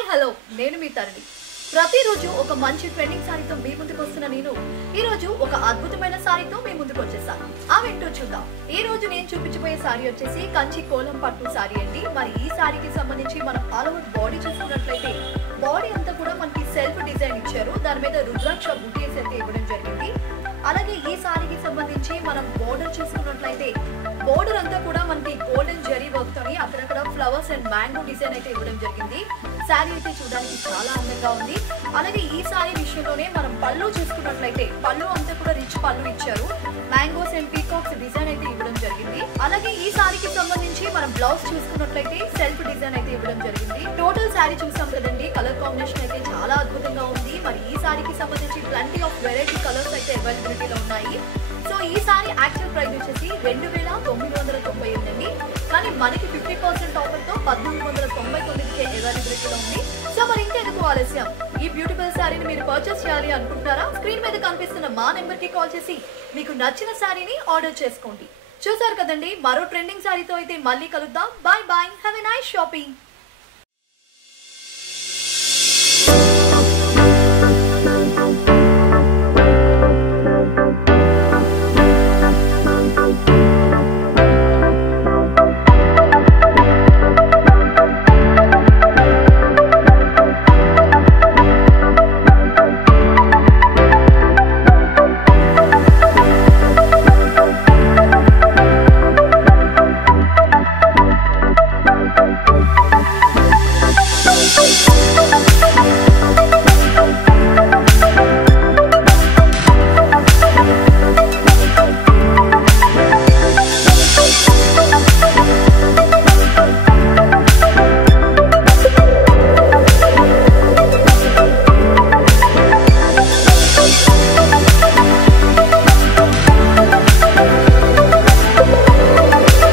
Hi hello నేను మీ తరుణి. ప్రతిరోజు ఒక మంచి ట్రెండింగ్ సారీతో మీ ముందుకు వస్తున్న నేను ఈ రోజు ఒక అద్భుతమైన సారీతో మీ ముందుకు వచ్చేసాను. అవేంటో చూద్దాం. ఈ రోజు నేను చూపించబోయే సారీ వచ్చేసి కంచి కోలం పట్టు సారీ అండి. మరి ఈ సారీకి సంబంధించి మనం ఆల్ ఓవర్ బాడీ చూసుకున్నట్లయితే బాడీ అంతా కూడా మనకి సెల్ఫ్ డిజైన్ ఇచ్చారు. దాని మీద రుద్రాక్ష బుటీస్ అయితే ఇవ్వడం జరిగింది. అలాగే ఈ సారీకి సంబంధించి మనం బోర్డర్ చూసుకున్నట్లయితే బోర్డర్ అంతా కూడా మనకి గోల్డెన్ జరీ వర్క్ తోని అక్కడక్కడ ఫ్లవర్స్ అండ్ మ్యాంగో డిజైన్ అయితే ఇవ్వడం జరిగింది. సారీ అయితే చూడడానికి చాలా అందంగా ఉంది. అలాగే ఈ సారీ విషయంలోనే మనం పళ్ళు చూసుకున్నట్లయితే పళ్ళు అంతా కూడా రిచ్ పళ్ళు ఇచ్చారు. మ్యాంగోస్ అండ్ పీకాక్స్ డిజైన్ అయితే ఇవ్వడం జరిగింది. అలాగే ఈ సారీకి సంబంధించి మనం బ్లౌజ్ చూసుకున్నట్లయితే సెల్ఫ్ డిజైన్ అయితే ఇవ్వడం జరిగింది. టోటల్ సారీ చూసాం కదండి. కలర్ కాంబినేషన్ అయితే చాలా అద్భుతంగా ఉంది. మరి ఈ సారీకి సంబంధించి ప్లంటీ ఆఫ్ వెరైటీ కలర్స్ అయితే అవైలబిలిటీలో ఉన్నాయి. సో ఈ సారీ యాక్చువల్ ప్రైస్ వచ్చేసి 2998 అండి. కానీ మనకి 50% ఆఫర్ తో 1499కే అవైలబిలిటీలో ఉంది. సో మరి ఇంకెందుకు ఆలస్యం, ఈ బ్యూటిఫుల్ సారీని మీరు పర్చేస్ చేయాలి అనుకుంటారా? స్క్రీన్ మీద కనిపిస్తున్న మా నెంబర్ కి కాల్ చేసి మీకు నచ్చిన సారీని ఆర్డర్ చేసుకోండి. చూసారు కదండి, మరో ట్రెండింగ్ సారీతో అయితే మళ్ళీ కలుద్దాం. Bye bye, have a nice shopping.